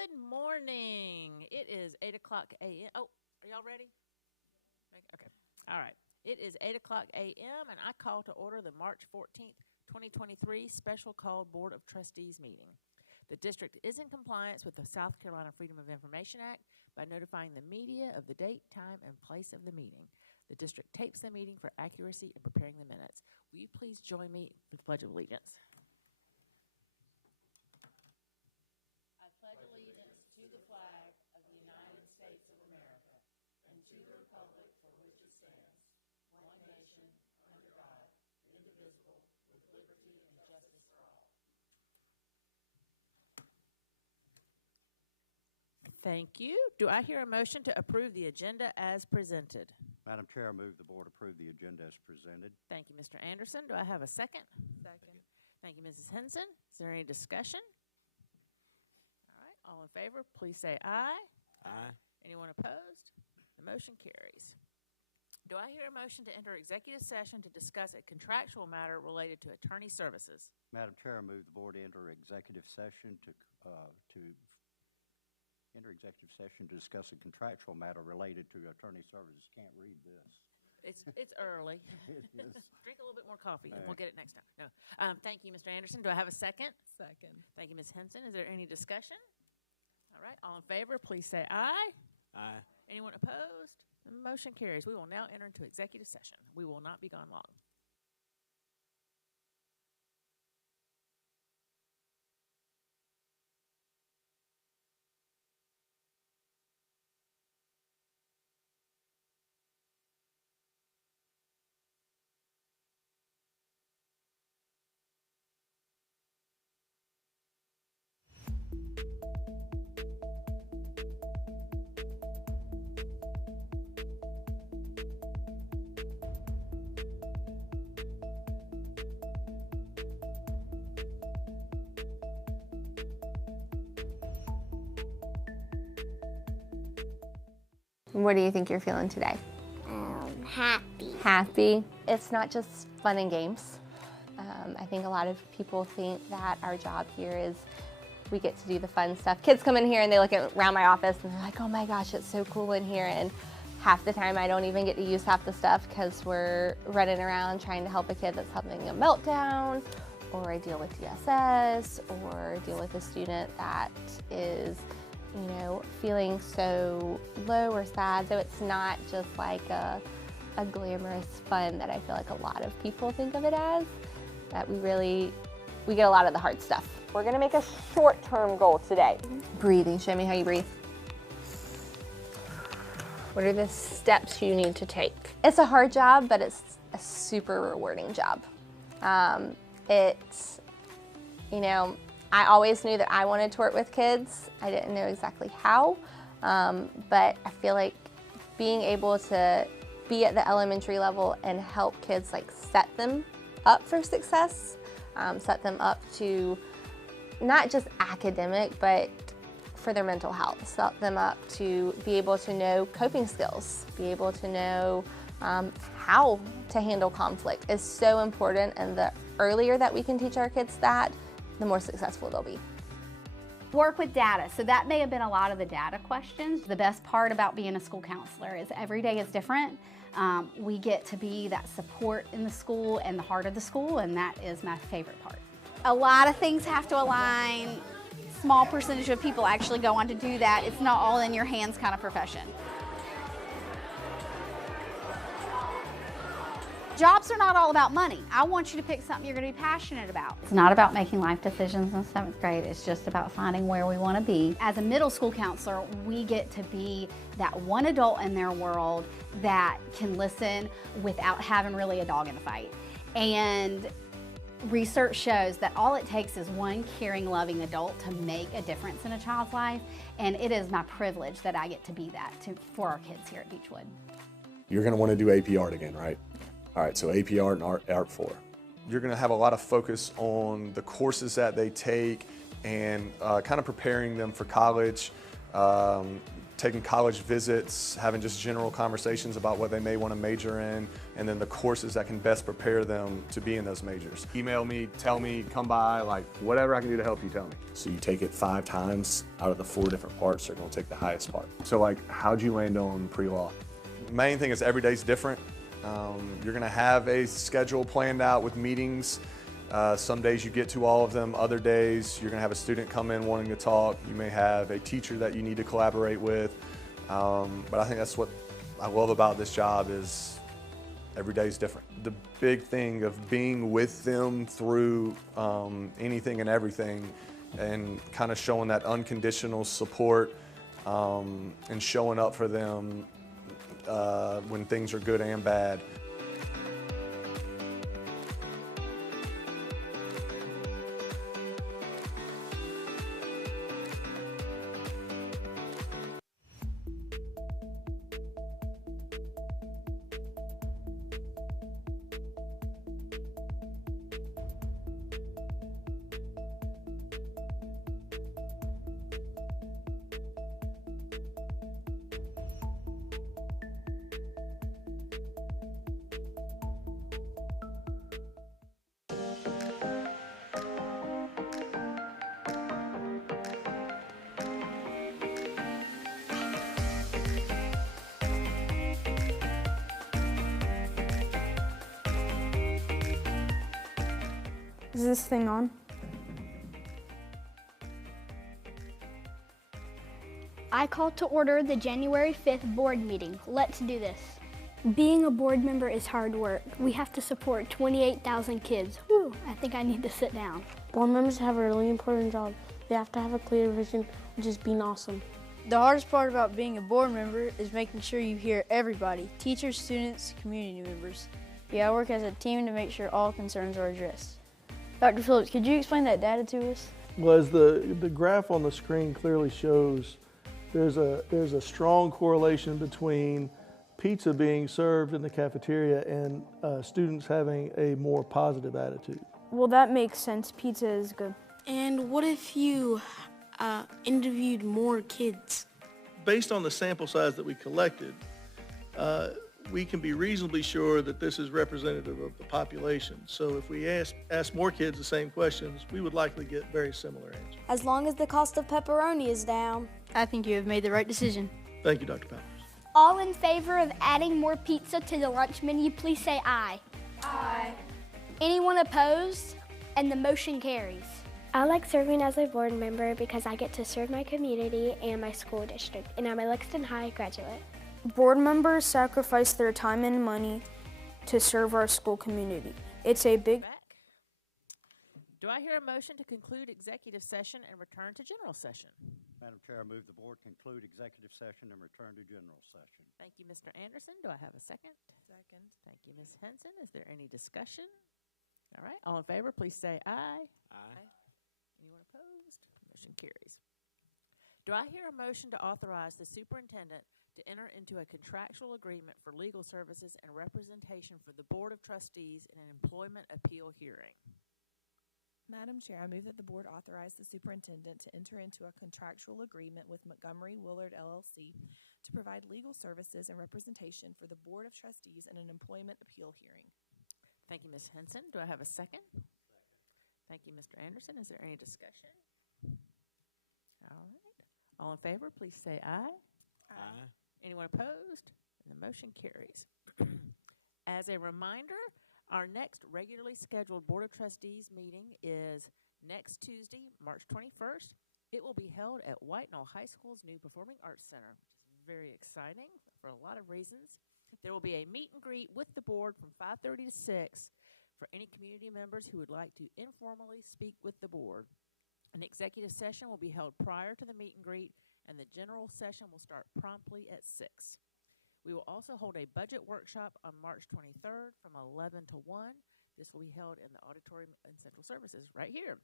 Good morning. It is 8 o'clock a.m. Oh, are y'all ready? Okay. All right. It is 8 o'clock a.m. and I call to order the March 14th, 2023 Special Called Board of Trustees meeting. The district is in compliance with the South Carolina Freedom of Information Act by notifying the media of the date, time, and place of the meeting. The district tapes the meeting for accuracy in preparing the minutes. Will you please join me for the Pledge of Allegiance? I pledge allegiance to the flag of the United States of America and to the republic for which it stands, one nation, under God, indivisible, with liberty and justice for all. Thank you. Do I hear a motion to approve the agenda as presented? Madam Chair, I move the board approve the agenda as presented. Thank you, Mr. Anderson. Do I have a second? Second. Thank you, Mrs. Henson. Is there any discussion? All right, all in favor, please say aye. Aye. Anyone opposed? The motion carries. Do I hear a motion to enter executive session to discuss a contractual matter related to attorney services? Madam Chair, I move the board enter executive session to discuss a contractual matter related to attorney services. Can't read this. It's early. It is. Drink a little bit more coffee, and we'll get it next time. No. Thank you, Mr. Anderson. Do I have a second? Second. Thank you, Ms. Henson. Is there any discussion? All right, all in favor, please say aye. Aye. Anyone opposed? The motion carries. We will now enter into executive session. We will not be gone long. What do you think you're feeling today? Happy. Happy. It's not just fun and games. I think a lot of people think that our job here is we get to do the fun stuff. Kids come in here and they look around my office and they're like, oh my gosh, it's so cool in here. And half the time I don't even get to use half the stuff because we're running around trying to help a kid that's having a meltdown, or I deal with DSS, or deal with a student that is feeling so low or sad. So it's not just like a glamorous fun that I feel like a lot of people think of it as, that we get a lot of the hard stuff. We're gonna make a short-term goal today. Breathing, show me how you breathe. What are the steps you need to take? It's a hard job, but it's a super rewarding job. I always knew that I wanted to work with kids. I didn't know exactly how, but I feel like being able to be at the elementary level and help kids set them up for success, set them up to not just academic, but for their mental health, set them up to be able to know coping skills, be able to know how to handle conflict is so important, and the earlier that we can teach our kids that, the more successful they'll be. Work with data. So that may have been a lot of the data questions. The best part about being a school counselor is every day is different. We get to be that support in the school and the heart of the school, and that is my favorite part. A lot of things have to align. Small percentage of people actually go on to do that. It's not all in your hands kind of profession. Jobs are not all about money. I want you to pick something you're going to be passionate about. It's not about making life decisions in 7th grade. It's just about finding where we want to be. As a middle school counselor, we get to be that one adult in their world that can listen without having really a dog in the fight. And research shows that all it takes is one caring, loving adult to make a difference in a child's life. And it is my privilege that I get to be that for our kids here at Beechwood. You're going to want to do AP Art again, right? All right, so AP Art and Art 4. You're going to have a lot of focus on the courses that they take and kind of preparing them for college, taking college visits, having just general conversations about what they may want to major in, and then the courses that can best prepare them to be in those majors. Email me, tell me, come by, like whatever I can do to help you, tell me. So you take it 5 times out of the 4 different parts, they're going to take the highest part. So like, how'd you land on pre-law? Main thing is every day's different. You're going to have a schedule planned out with meetings. Some days you get to all of them, other days you're going to have a student come in wanting to talk. You may have a teacher that you need to collaborate with. But I think that's what I love about this job is every day is different. The big thing of being with them through anything and everything and kind of showing that unconditional support and showing up for them when things are good and bad. Is this thing on? I call to order the January 5th board meeting. Let's do this. Being a board member is hard work. We have to support 28,000 kids. Whew, I think I need to sit down. Board members have a really important job. They have to have a clear vision, which is being awesome. The hardest part about being a board member is making sure you hear everybody, teachers, students, community members. You gotta work as a team to make sure all concerns are addressed. Dr. Phillips, could you explain that data to us? Well, as the graph on the screen clearly shows, there's a strong correlation between pizza being served in the cafeteria and students having a more positive attitude. Well, that makes sense. Pizza is good. And what if you interviewed more kids? Based on the sample size that we collected, we can be reasonably sure that this is representative of the population. So if we ask more kids the same questions, we would likely get very similar answers. As long as the cost of pepperoni is down. I think you have made the right decision. Thank you, Dr. Powers. All in favor of adding more pizza to the lunch menu, please say aye. Aye. Anyone opposed? And the motion carries. I like serving as a board member because I get to serve my community and my school district, and I'm a Lexington High graduate. Board members sacrifice their time and money to serve our school community. It's a big... Back. Do I hear a motion to conclude executive session and return to general session? Madam Chair, I move the board conclude executive session and return to general session. Thank you, Mr. Anderson. Do I have a second? Second. Thank you, Ms. Henson. Is there any discussion? All right. All in favor, please say aye. Aye. Anyone opposed? Motion carries. Do I hear a motion to authorize the superintendent to enter into a contractual agreement for legal services and representation for the Board of Trustees in an employment appeal hearing? Madam Chair, I move that the board authorize the superintendent to enter into a contractual agreement with Montgomery Willard LLC to provide legal services and representation for the Board of Trustees in an employment appeal hearing. Thank you, Ms. Henson. Do I have a second? Thank you, Mr. Anderson. Is there any discussion? All right. All in favor, please say aye. Aye. Anyone opposed? And the motion carries. As a reminder, our next regularly scheduled Board of Trustees meeting is next Tuesday, March 21st. It will be held at White Knoll High School's new Performing Arts Center, which is very exciting for a lot of reasons. There will be a meet and greet with the board from 5:30 to 6 for any community members who would like to informally speak with the board. An executive session will be held prior to the meet and greet, and the general session will start promptly at 6. We will also hold a budget workshop on March 23rd from 11 to 1. This will be held in the auditorium in Central Services right here.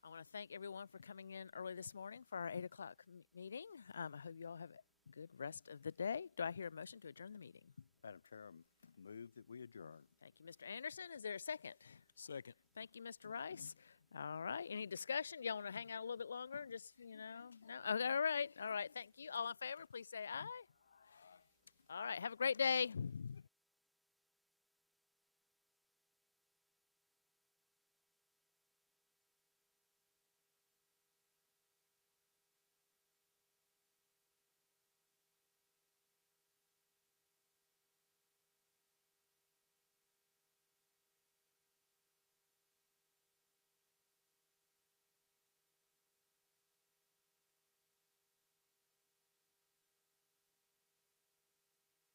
I want to thank everyone for coming in early this morning for our 8 o'clock meeting. I hope you all have a good rest of the day. Do I hear a motion to adjourn the meeting? Madam Chair, I move that we adjourn. Thank you, Mr. Anderson. Is there a second? Second. Thank you, Mr. Rice. All right. Any discussion? Y'all want to hang out a little bit longer? Just, no? Okay, all right. All right. Thank you. All in favor, please say aye. All right. Have a great day.